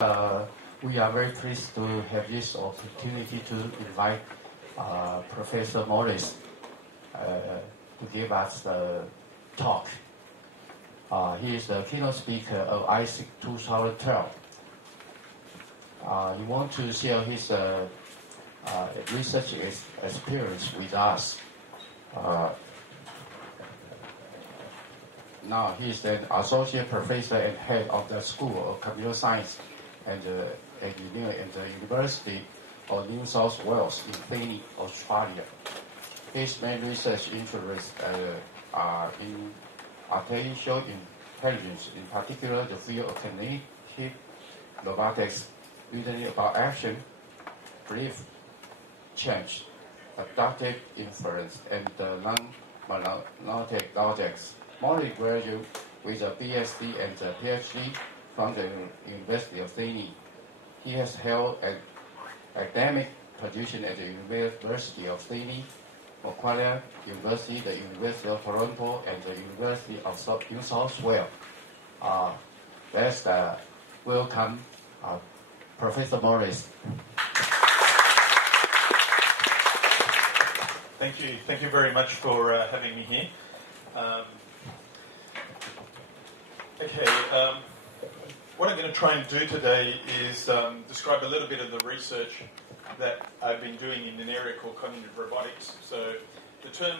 We are very pleased to have this opportunity to invite Professor Morris to give us the talk. He is the keynote speaker of ISIC 2012. He wants to share his research experience with us. Now he is an associate professor and head of the School of Computer Science and Engineering at the University of New South Wales in Sydney, Australia. His main research interests are in artificial intelligence, in particular the field of cognitive robotics, reasoning about action, brief change, adaptive inference, and non-monolithic logics. Morris graduated with a PhD and a PhD from the University of Sydney. He has held an academic position at the University of Sydney, Macquarie University, the University of Toronto, and the University of New South Wales. Let's welcome Professor Morris. Thank you. Thank you very much for having me here. What I'm going to try and do today is describe a little bit of the research that I've been doing in an area called cognitive robotics. So the term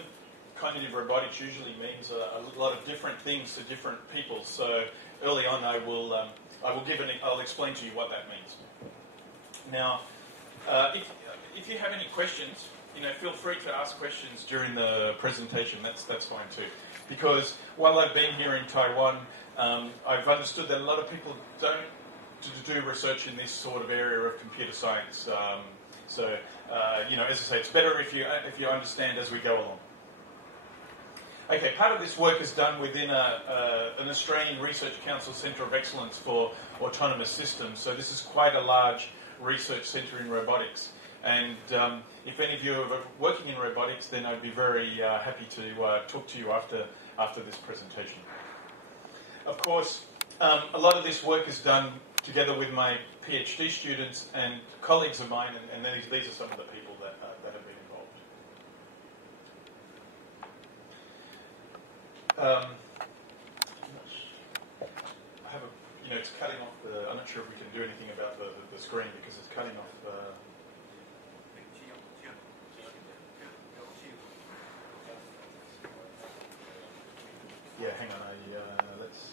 cognitive robotics usually means a lot of different things to different people. So early on, I'll explain to you what that means. Now, if you have any questions, feel free to ask questions during the presentation. That's fine too. Because while I've been here in Taiwan, I've understood that a lot of people don't do research in this sort of area of computer science. As I say, it's better if you understand as we go along. Okay, part of this work is done within an Australian Research Council Centre of Excellence for Autonomous Systems. So this is quite a large research centre in robotics. And if any of you are working in robotics, then I'd be very happy to talk to you after this presentation. Of course, a lot of this work is done together with my PhD students and colleagues of mine, and these are some of the people that have been involved. I have it's cutting off I'm not sure if we can do anything about the screen because it's cutting off. Yeah, hang on. Let's see.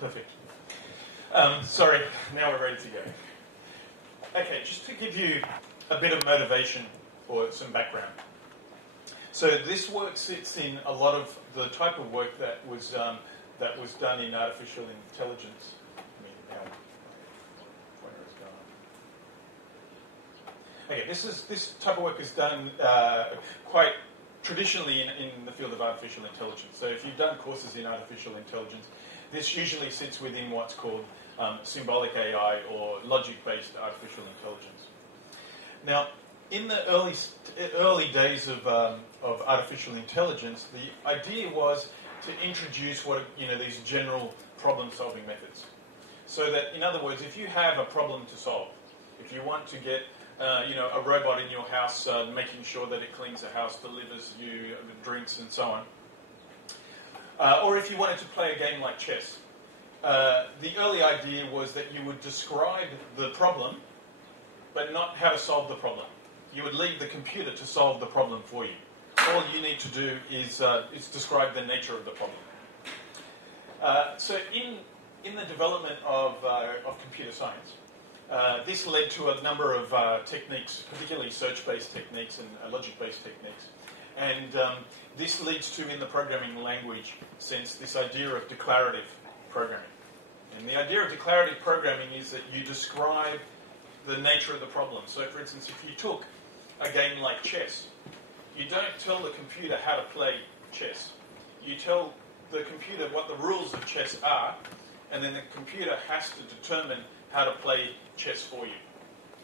Perfect. Sorry, now we're ready to go. Okay, just to give you a bit of motivation or some background. So this work sits in a lot of the type of work that was done in artificial intelligence. Okay, this type of work is done quite traditionally in the field of artificial intelligence. So if you've done courses in artificial intelligence, this usually sits within what's called symbolic AI or logic-based artificial intelligence. Now, in the early days of artificial intelligence, the idea was to introduce these general problem-solving methods. So that, in other words, if you have a problem to solve, if you want to get a robot in your house making sure that it cleans the house, delivers you drinks and so on, or if you wanted to play a game like chess, the early idea was that you would describe the problem, but not how to solve the problem. You would leave the computer to solve the problem for you. All you need to do is describe the nature of the problem. So in the development of computer science, this led to a number of techniques, particularly search-based techniques and logic-based techniques. And this leads to, in the programming language sense, this idea of declarative programming. And the idea of declarative programming is that you describe the nature of the problem. So, for instance, if you took a game like chess, you don't tell the computer how to play chess. You tell the computer what the rules of chess are, and then the computer has to determine how to play chess for you.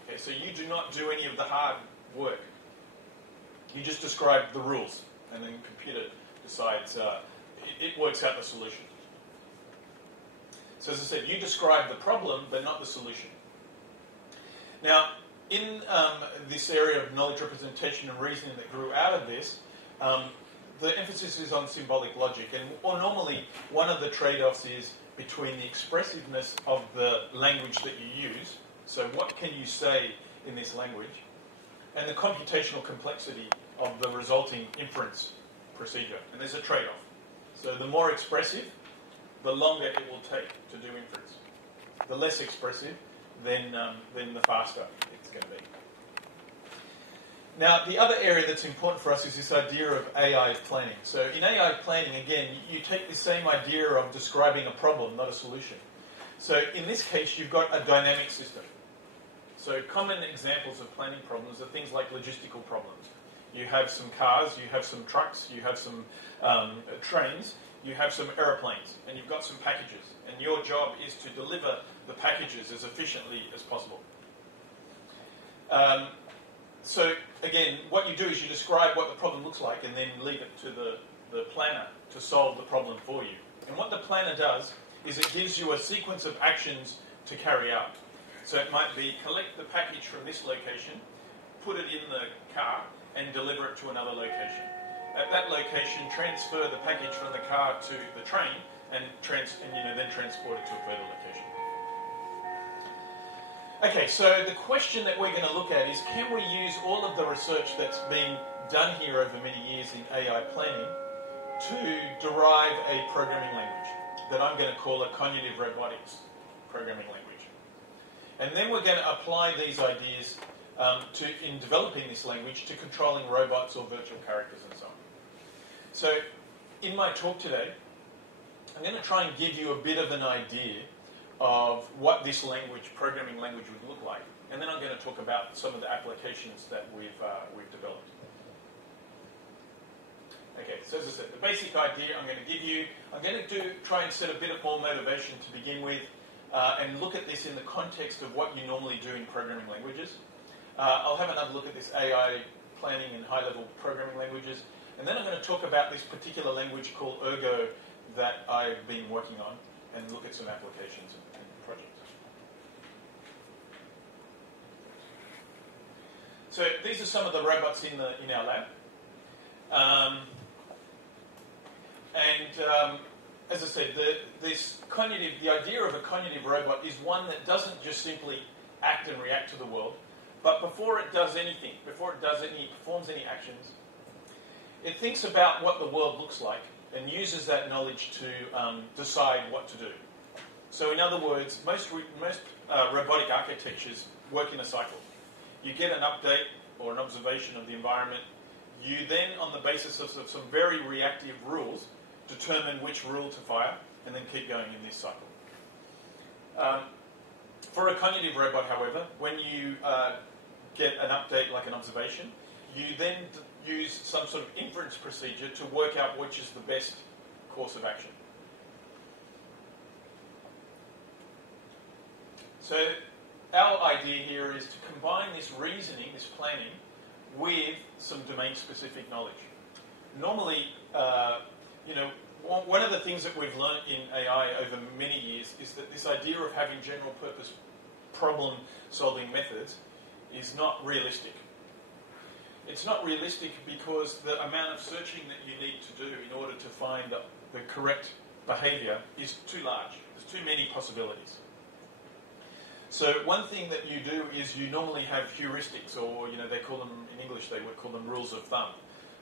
Okay, so you do not do any of the hard work. You just describe the rules, and then the computer decides, it works out the solution. So as I said, you describe the problem, but not the solution. Now, in this area of knowledge representation and reasoning that grew out of this, the emphasis is on symbolic logic. And normally, one of the trade-offs is between the expressiveness of the language that you use, so what can you say in this language, and the computational complexity of the resulting inference procedure. And there's a trade-off. So the more expressive, the longer it will take to do inference. The less expressive, then the faster it's going to be. Now, the other area that's important for us is this idea of AI planning. So in AI planning, again, you take the same idea of describing a problem, not a solution. So in this case, you've got a dynamic system. So common examples of planning problems are things like logistical problems. You have some cars, you have some trucks, you have some trains, you have some aeroplanes, and you've got some packages. And your job is to deliver the packages as efficiently as possible. So again, what you do is you describe what the problem looks like and then leave it to the planner to solve the problem for you. And what the planner does is it gives you a sequence of actions to carry out. So it might be collect the package from this location, put it in the car, and deliver it to another location. At that location, transfer the package from the car to the train and then transport it to a further location. Okay, so the question that we're going to look at is, can we use all of the research that's been done here over many years in AI planning to derive a programming language that I'm going to call a cognitive robotics programming language? And then we're going to apply these ideas in developing this language to controlling robots or virtual characters and so on. So in my talk today, I'm going to try and give you a bit of an idea of what this programming language would look like. And then I'm going to talk about some of the applications that we've developed. Okay, so as I said, the basic idea I'm going to give you, I'm going to try and set a bit of more motivation to begin with, and look at this in the context of what you normally do in programming languages. I'll have another look at this AI planning and high-level programming languages. And then I'm going to talk about this particular language called Ergo that I've been working on and look at some applications and projects. So these are some of the robots in our lab. As I said, the idea of a cognitive robot is one that doesn't just simply act and react to the world, but before it does anything, performs any actions, it thinks about what the world looks like and uses that knowledge to decide what to do. So in other words, most robotic architectures work in a cycle. You get an update or an observation of the environment. You then, on the basis of some very reactive rules, determine which rule to fire and then keep going in this cycle. For a cognitive robot, however, when you get an update like an observation, you then use some sort of inference procedure to work out which is the best course of action. So our idea here is to combine this reasoning, this planning, with some domain-specific knowledge. Normally, one of the things that we've learned in AI over many years is that this idea of having general-purpose problem-solving methods is not realistic. It's not realistic because the amount of searching that you need to do in order to find the correct behaviour is too large. There's too many possibilities. So one thing that you do is you normally have heuristics, or they call them in English, they would call them rules of thumb.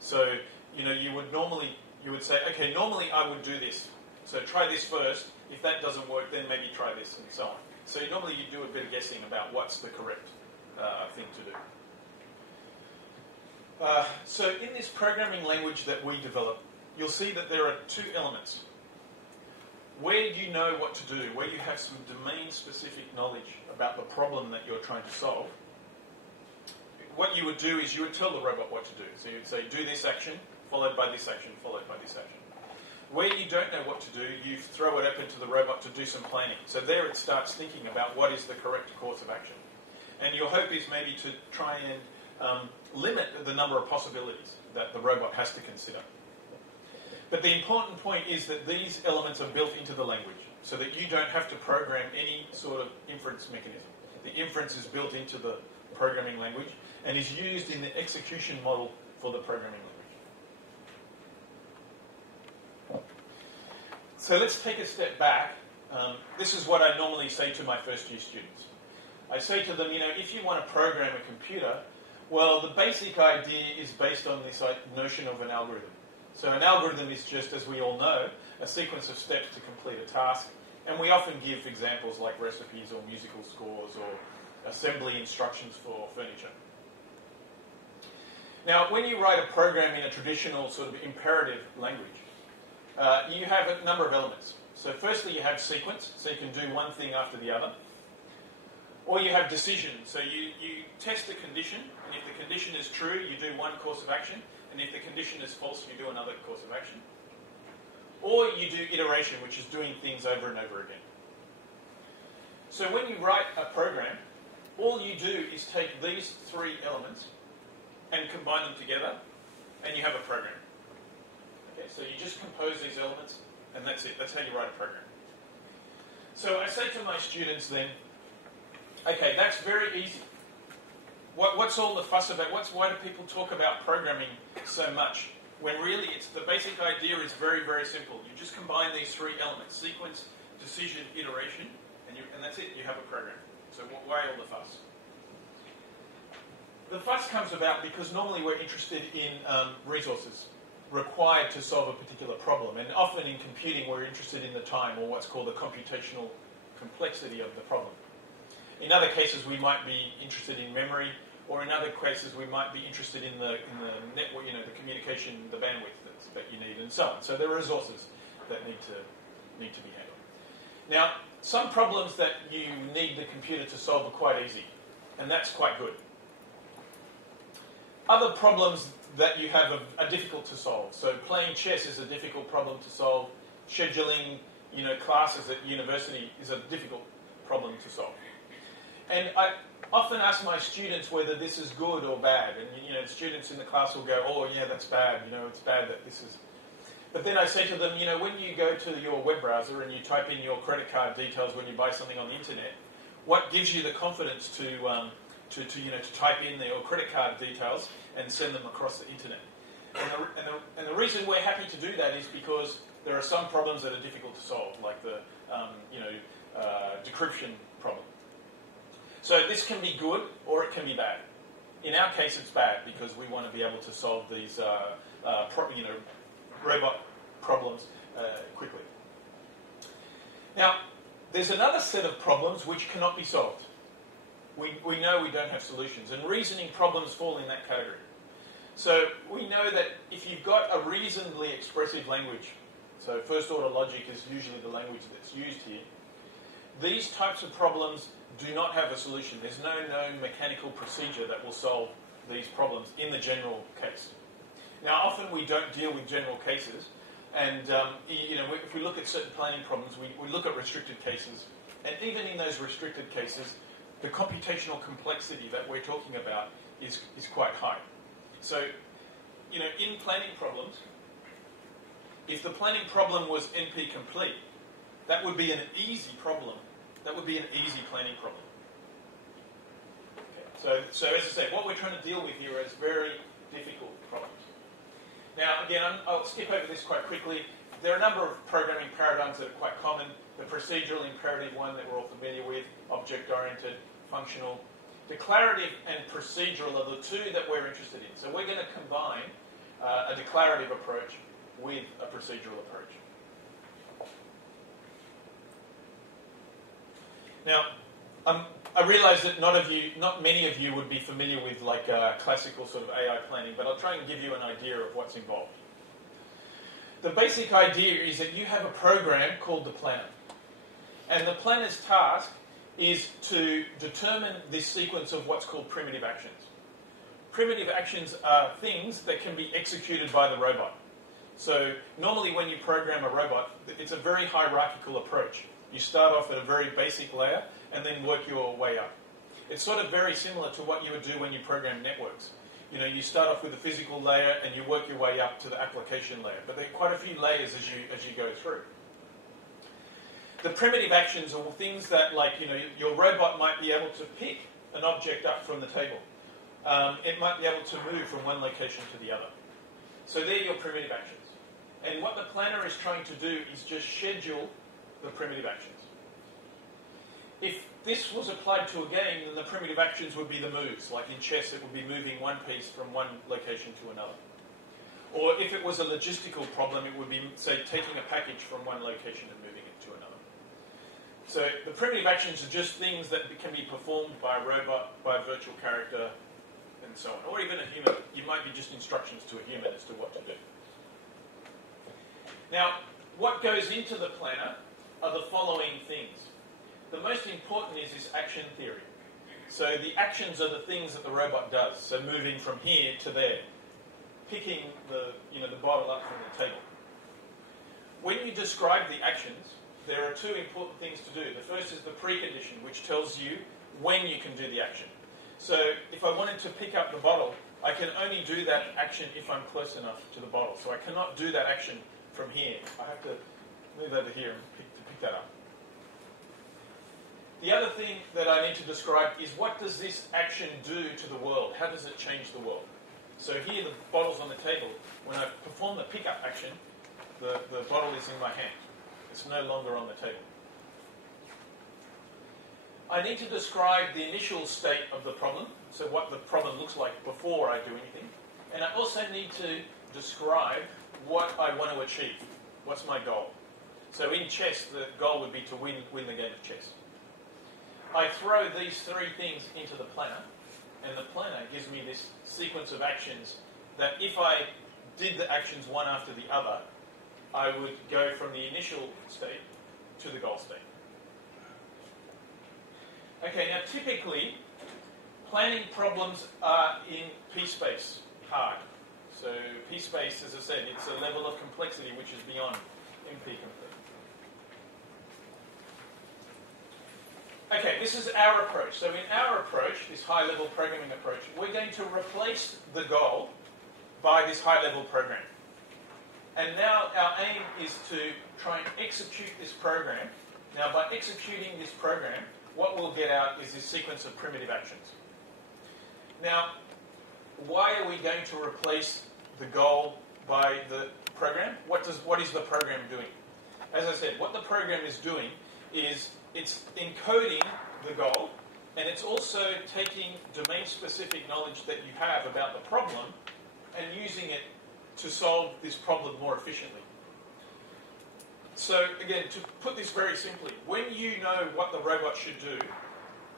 So you would say, okay, normally I would do this. So try this first. If that doesn't work, then maybe try this, and so on. So normally you do a bit of guessing about what's the correct thing to do. So in this programming language that we develop, you'll see that there are two elements. Where you know what to do, where you have some domain-specific knowledge about the problem that you're trying to solve, what you would do is you would tell the robot what to do. So you'd say, do this action, followed by this action, followed by this action. Where you don't know what to do, you throw it open to the robot to do some planning. So there it starts thinking about what is the correct course of action. And your hope is maybe to try and limit the number of possibilities that the robot has to consider. But the important point is that these elements are built into the language so that you don't have to program any sort of inference mechanism. The inference is built into the programming language and is used in the execution model for the programming language. So let's take a step back. This is what I normally say to my first-year students. I say to them, if you want to program a computer, well, the basic idea is based on this notion of an algorithm. So an algorithm is just, as we all know, a sequence of steps to complete a task. And we often give examples like recipes or musical scores or assembly instructions for furniture. Now, when you write a program in a traditional sort of imperative language, you have a number of elements. So firstly, you have sequence, so you can do one thing after the other. Or you have decision, so you test a condition, and if the condition is true, you do one course of action, and if the condition is false, you do another course of action. Or you do iteration, which is doing things over and over again. So when you write a program, all you do is take these three elements and combine them together, and you have a program. Okay, so you just compose these elements, and that's it. That's how you write a program. So I say to my students then, okay, that's very easy. What's all the fuss about? Why do people talk about programming so much? When really it's the basic idea is very, very simple. You just combine these three elements, sequence, decision, iteration, and that's it, you have a program. So why all the fuss? The fuss comes about because normally we're interested in resources required to solve a particular problem. And often in computing we're interested in the time, or what's called the computational complexity of the problem. In other cases, we might be interested in memory, or in other cases, we might be interested in the network, the communication, the bandwidth that you need, and so on. So there are resources that need to be handled. Now, some problems that you need the computer to solve are quite easy, and that's quite good. Other problems that you have are difficult to solve. So playing chess is a difficult problem to solve. Scheduling, classes at university is a difficult problem to solve. And I often ask my students whether this is good or bad. And, students in the class will go, oh, yeah, that's bad. It's bad that this is... But then I say to them, when you go to your web browser and you type in your credit card details when you buy something on the internet, what gives you the confidence to type in your credit card details and send them across the internet? And the reason we're happy to do that is because there are some problems that are difficult to solve, like the decryption problem. So this can be good or it can be bad. In our case, it's bad because we want to be able to solve these robot problems quickly. Now, there's another set of problems which cannot be solved. We know we don't have solutions, and reasoning problems fall in that category. So we know that if you've got a reasonably expressive language, so first-order logic is usually the language that's used here, these types of problems do not have a solution. There's no known mechanical procedure that will solve these problems in the general case. Now, often we don't deal with general cases, and if we look at certain planning problems, we look at restricted cases, and even in those restricted cases, the computational complexity that we're talking about is quite high. So, in planning problems, if the planning problem was NP complete, that would be an easy problem. That would be an easy planning problem. Okay. So as I say, what we're trying to deal with here is very difficult problems. Now, again, I'll skip over this quite quickly. There are a number of programming paradigms that are quite common. The procedural imperative one that we're all familiar with, object-oriented, functional. Declarative and procedural are the two that we're interested in. So we're going to combine a declarative approach with a procedural approach. Now, I realise that not many of you would be familiar with like classical sort of AI planning, but I'll try and give you an idea of what's involved. The basic idea is that you have a program called the planner. And the planner's task is to determine this sequence of what's called primitive actions. Primitive actions are things that can be executed by the robot. So normally when you program a robot, it's a very hierarchical approach. You start off at a very basic layer and then work your way up. It's sort of very similar to what you would do when you program networks. You start off with the physical layer and you work your way up to the application layer. But there are quite a few layers as you go through. The primitive actions are things that, like, your robot might be able to pick an object up from the table. It might be able to move from one location to the other. So they're your primitive actions. And what the planner is trying to do is just schedule the primitive actions. If this was applied to a game, then the primitive actions would be the moves. Like in chess, it would be moving one piece from one location to another. Or if it was a logistical problem, it would be, say, taking a package from one location and moving it to another. So the primitive actions are just things that can be performed by a robot, by a virtual character, and so on. Or even a human. You might be just instructions to a human as to what to do. Now, what goes into the planner are the following things. The most important is this action theory. So the actions are the things that the robot does. So moving from here to there, picking the bottle up from the table. When you describe the actions, there are two important things to do. The first is the precondition, which tells you when you can do the action. So if I wanted to pick up the bottle, I can only do that action if I'm close enough to the bottle. So I cannot do that action from here. I have to move over here and pick that up. The other thing that I need to describe is what does this action do to the world? How does it change the world? So here the bottle's on the table. When I perform the pickup action, the bottle is in my hand. It's no longer on the table. I need to describe the initial state of the problem, so what the problem looks like before I do anything. And I also need to describe what I want to achieve. What's my goal? So in chess, the goal would be to win the game of chess. I throw these three things into the planner, and the planner gives me this sequence of actions that if I did the actions one after the other, I would go from the initial state to the goal state. Okay, now typically, planning problems are in P-space hard. So P-space, as I said, it's a level of complexity which is beyond NP complete. Okay, this is our approach. So in our approach, this high-level programming approach, we're going to replace the goal by this high-level program. And now our aim is to try and execute this program. Now by executing this program, what we'll get out is this sequence of primitive actions. Now, why are we going to replace the goal by the program? What is the program doing? As I said, what the program is doing is it's encoding the goal, and it's also taking domain-specific knowledge that you have about the problem and using it to solve this problem more efficiently. So again, to put this very simply, when you know what the robot should do,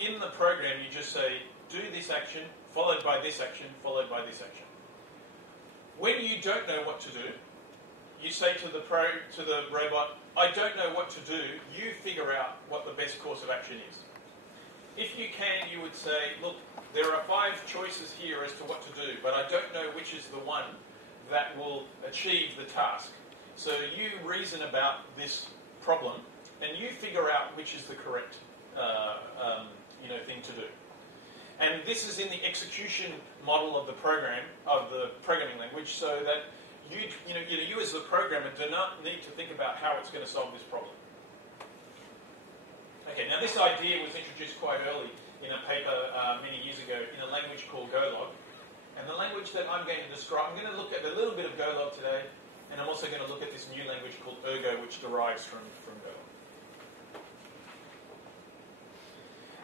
in the program you just say, do this action, followed by this action, followed by this action. When you don't know what to do, you say to the robot, I don't know what to do, you figure out what the best course of action is. If you can, you would say, look, there are 5 choices here as to what to do, but I don't know which is the one that will achieve the task. So you reason about this problem, and you figure out which is the correct thing to do. And this is in the execution model of the program, of the programming language, so that you as the programmer do not need to think about how it's going to solve this problem. Okay, now this idea was introduced quite early in a paper many years ago in a language called Golog. And the language that I'm going to describe, I'm going to look at a little bit of Golog today, and I'm also going to look at this new language called Ergo, which derives from Golog.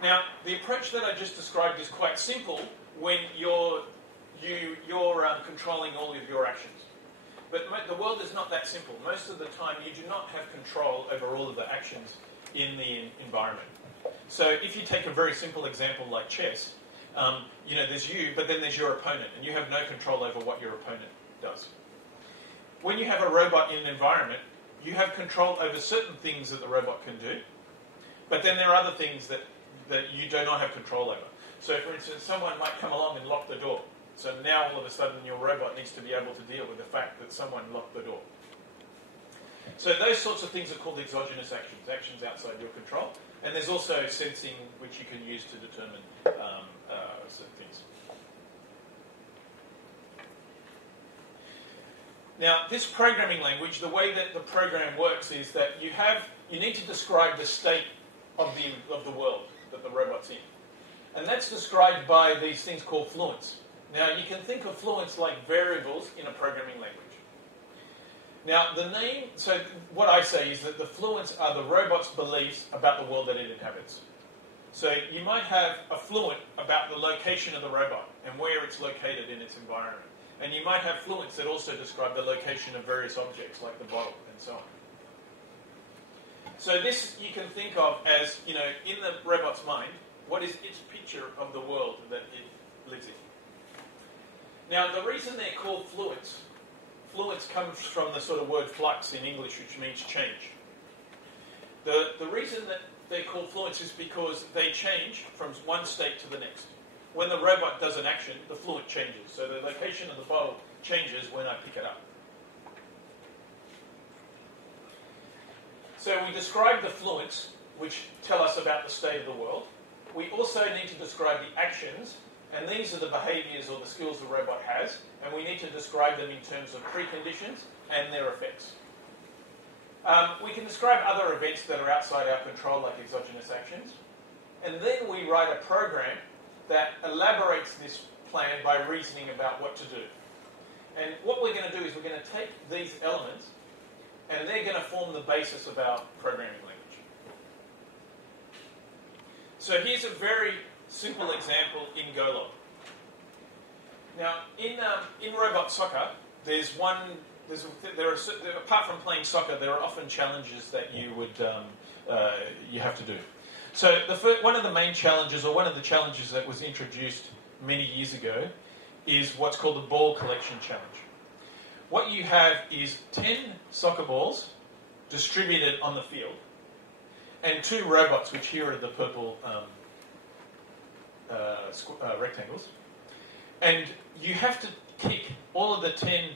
Now, the approach that I just described is quite simple when you're controlling all of your actions. But the world is not that simple. Most of the time, you do not have control over all of the actions in the environment. So if you take a very simple example like chess, there's you, but then there's your opponent, and you have no control over what your opponent does. When you have a robot in an environment, you have control over certain things that the robot can do, but then there are other things that you do not have control over. So, for instance, someone might come along and lock the door. So now all of a sudden your robot needs to be able to deal with the fact that someone locked the door. So those sorts of things are called exogenous actions, actions outside your control. And there's also sensing, which you can use to determine certain things. Now, this programming language, the way that the program works is that you need to describe the state of the world that the robot's in. And that's described by these things called fluents. Now, you can think of fluents like variables in a programming language. Now, so what I say is that the fluents are the robot's beliefs about the world that it inhabits. So you might have a fluent about the location of the robot and where it's located in its environment. And you might have fluents that also describe the location of various objects like the bottle and so on. So this you can think of as, in the robot's mind, what is its picture of the world that it lives in. Now, the reason they're called fluents comes from the sort of word flux in English, which means change. The reason that they're called fluents is because they change from one state to the next. When the robot does an action, the fluent changes. So the location of the bottle changes when I pick it up. So we describe the fluents, which tell us about the state of the world. We also need to describe the actions, and these are the behaviours or the skills the robot has, and we need to describe them in terms of preconditions and their effects. We can describe other events that are outside our control, like exogenous actions, and then we write a program that elaborates this plan by reasoning about what to do. And what we're going to do is we're going to take these elements, and they're going to form the basis of our programming language. So here's a very simple example in Golog. Now, in robot soccer, apart from playing soccer, there are often challenges that you have to do. So one of the main challenges, or one of the challenges that was introduced many years ago, is what's called the ball collection challenge. What you have is 10 soccer balls distributed on the field, and 2 robots, which here are the purple rectangles. And you have to kick all of the 10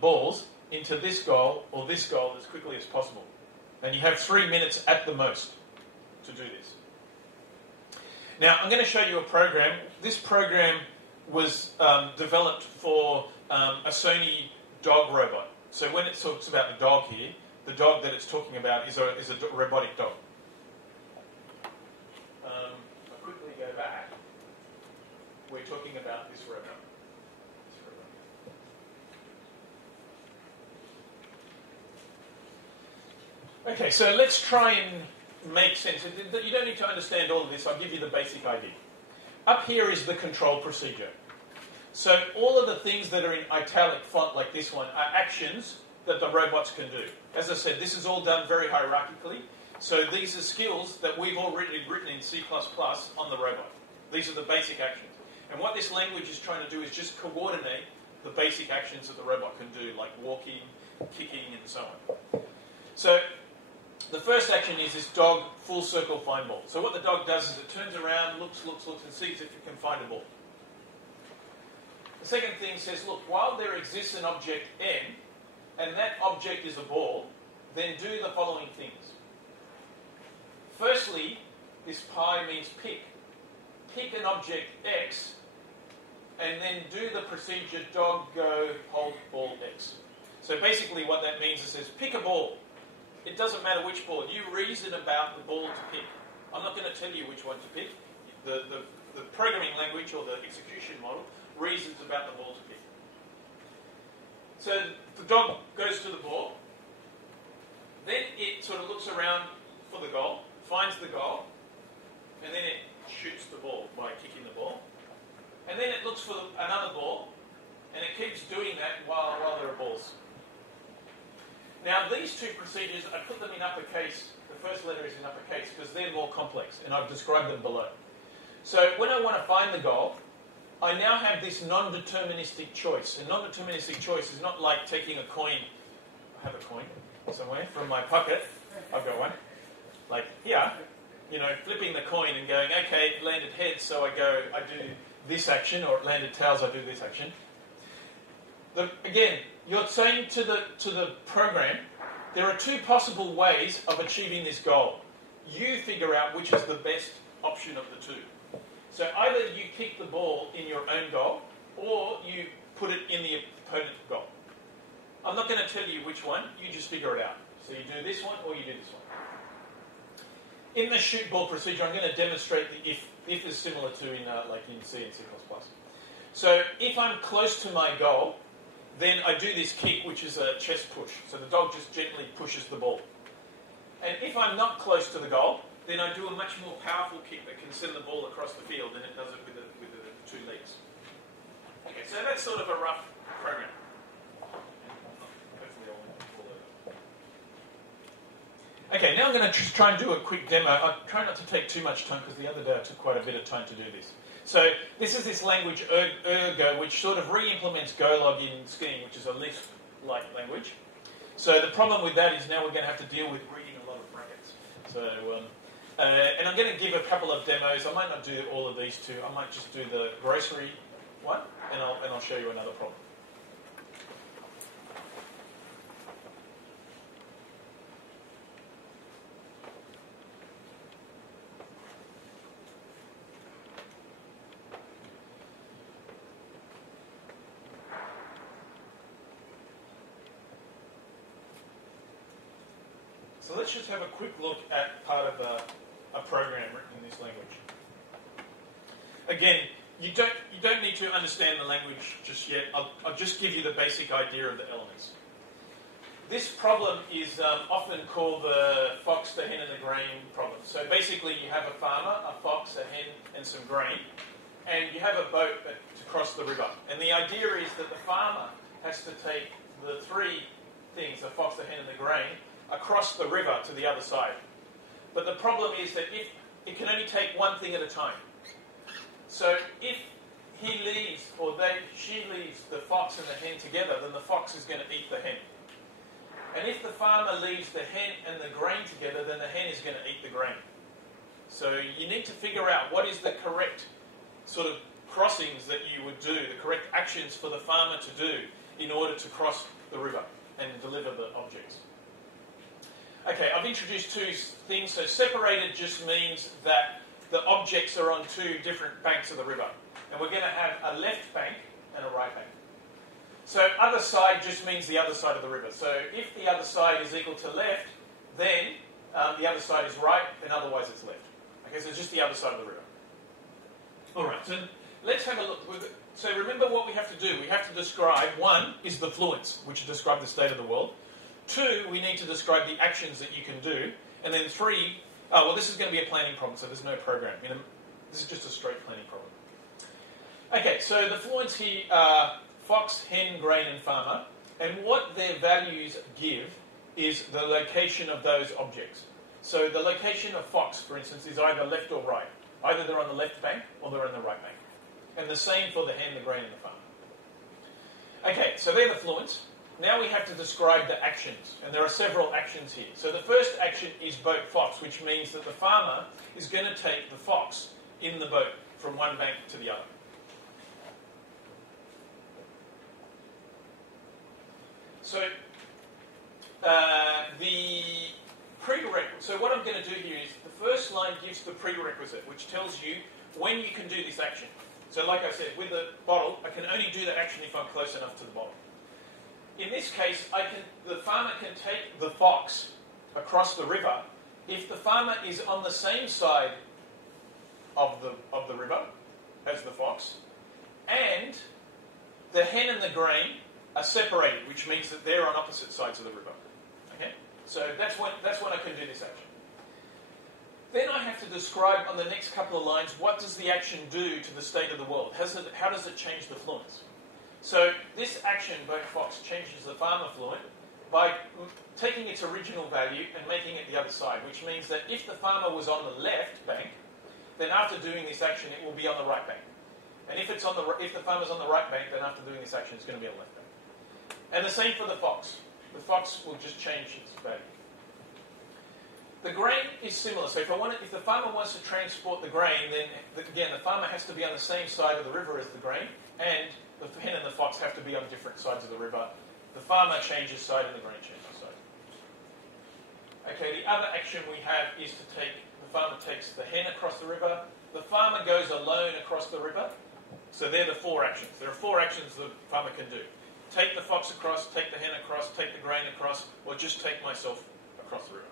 balls into this goal or this goal as quickly as possible. And you have 3 minutes at the most to do this. Now, I'm going to show you a program. This program was developed for a Sony dog robot. So when it talks about the dog here, the dog that it's talking about is a robotic dog. I'll quickly go back. We're talking about this robot. Okay, so let's try and make sense. You don't need to understand all of this. I'll give you the basic idea. Up here is the control procedure. So all of the things that are in italic font like this one are actions that the robots can do. As I said, this is all done very hierarchically. So these are skills that we've already written in C++ on the robot. These are the basic actions. And what this language is trying to do is just coordinate the basic actions that the robot can do, like walking, kicking, and so on. So the first action is this dog full circle find ball. So what the dog does is it turns around, looks, and sees if it can find a ball. The second thing says, look, while there exists an object n, and that object is a ball, then do the following things. Firstly, this pi means pick. Pick an object x, and then do the procedure dog, go, hold, ball, x. So basically what that means is it says, pick a ball. It doesn't matter which ball. You reason about the ball to pick. I'm not going to tell you which one to pick. The programming language or the execution model reasons about the ball to pick. So the dog goes to the ball. Then it sort of looks around for the goal, finds the goal, and then it shoots the ball by kicking the ball. And then it looks for another ball, and it keeps doing that while there are balls. Now these two procedures, I put them in uppercase. The first letter is in uppercase because they're more complex, and I've described them below. So when I want to find the goal, I now have this non-deterministic choice. And non-deterministic choice is not like taking a coin. I have a coin somewhere from my pocket. I've got one. Like here, flipping the coin and going, okay, it landed heads, so I do this action, or it landed tails, I do this action. Again, you're saying to the program, there are two possible ways of achieving this goal. You figure out which is the best option of the two. So either you kick the ball in your own goal, or you put it in the opponent's goal. I'm not going to tell you which one, you just figure it out. So you do this one, or you do this one. In the shoot ball procedure, I'm going to demonstrate the if. If is similar to in C and C++. So if I'm close to my goal, then I do this kick, which is a chest push. So the dog just gently pushes the ball. And if I'm not close to the goal, then I do a much more powerful kick that can send the ball across the field than it does it with the two legs. Okay, so that's sort of a rough program. Hopefully I'll fall over. Okay, now I'm going to try and do a quick demo. I'll try not to take too much time because the other day I took quite a bit of time to do this. So this is this language, Ergo, which sort of re-implements Golog in Scheme, which is a Lisp-like language. So the problem with that is now we're going to have to deal with reading a lot of brackets. So, and I'm going to give a couple of demos. I might not do all of these two. I might just do the grocery one, and I'll show you another problem. So let's just have a quick look at part of a program written in this language. Again, you don't need to understand the language just yet. I'll just give you the basic idea of the elements. This problem is often called the fox, the hen, and the grain problem. So basically you have a farmer, a fox, a hen, and some grain, and you have a boat to cross the river. And the idea is that the farmer has to take the three things, the fox, the hen, and the grain, across the river to the other side. But the problem is that if it can only take one thing at a time. So if he leaves, or she leaves the fox and the hen together, then the fox is going to eat the hen. And if the farmer leaves the hen and the grain together, then the hen is going to eat the grain. So you need to figure out what is the correct sort of crossings that you would do, the correct actions for the farmer to do in order to cross the river and deliver the objects. Okay, I've introduced two things. So separated just means that the objects are on two different banks of the river. And we're going to have a left bank and a right bank. So other side just means the other side of the river. So if the other side is equal to left, then the other side is right, and otherwise it's left. Okay, so it's just the other side of the river. All right, so let's have a look. So remember what we have to do. We have to describe, one is the fluence, which describe the state of the world. Two, we need to describe the actions that you can do. And then three, this is going to be a planning problem, so there's no program. This is just a straight planning problem. Okay, so the fluence here are fox, hen, grain, and farmer. And what their values give is the location of those objects. So the location of fox, for instance, is either left or right. Either they're on the left bank or they're on the right bank. And the same for the hen, the grain, and the farmer. Okay, so they're the fluence. Now we have to describe the actions, and there are several actions here. So the first action is boat fox, which means that the farmer is going to take the fox in the boat from one bank to the other. So the prerequisite. So what I'm going to do here is the first line gives the prerequisite, which tells you when you can do this action. So like I said, with the bottle, I can only do the action if I'm close enough to the bottle. In this case, the farmer can take the fox across the river if the farmer is on the same side of the river as the fox, and the hen and the grain are separated, which means that they're on opposite sides of the river. Okay, so that's when I can do this action. Then I have to describe on the next couple of lines what does the action do to the state of the world. How does it change the fluence? So this action, Boat Fox, changes the farmer fluent by taking its original value and making it the other side, which means that if the farmer was on the left bank, then after doing this action, it will be on the right bank. And if the farmer's on the right bank, then after doing this action, it's going to be on the left bank. And the same for the fox. The fox will just change its value. The grain is similar. So if the farmer wants to transport the grain, then again, the farmer has to be on the same side of the river as the grain, and the hen and the fox have to be on different sides of the river. The farmer changes side and the grain changes side. Okay, the other action we have is the farmer takes the hen across the river. The farmer goes alone across the river. So they're the 4 actions. There are 4 actions the farmer can do. Take the fox across, take the hen across, take the grain across, or just take myself across the river.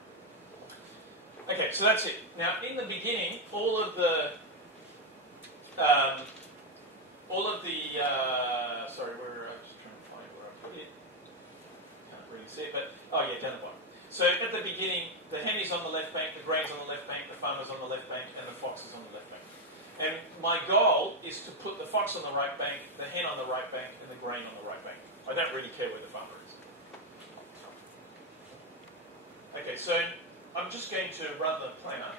Okay, so that's it. Now, in the beginning, all of the sorry, we're just trying to find where I put it. Can't really see it, but down the bottom. So at the beginning, the hen is on the left bank, the grain's on the left bank, the farmer's on the left bank, and the fox is on the left bank. And my goal is to put the fox on the right bank, the hen on the right bank, and the grain on the right bank. I don't really care where the farmer is. Okay, so I'm just going to run the planner.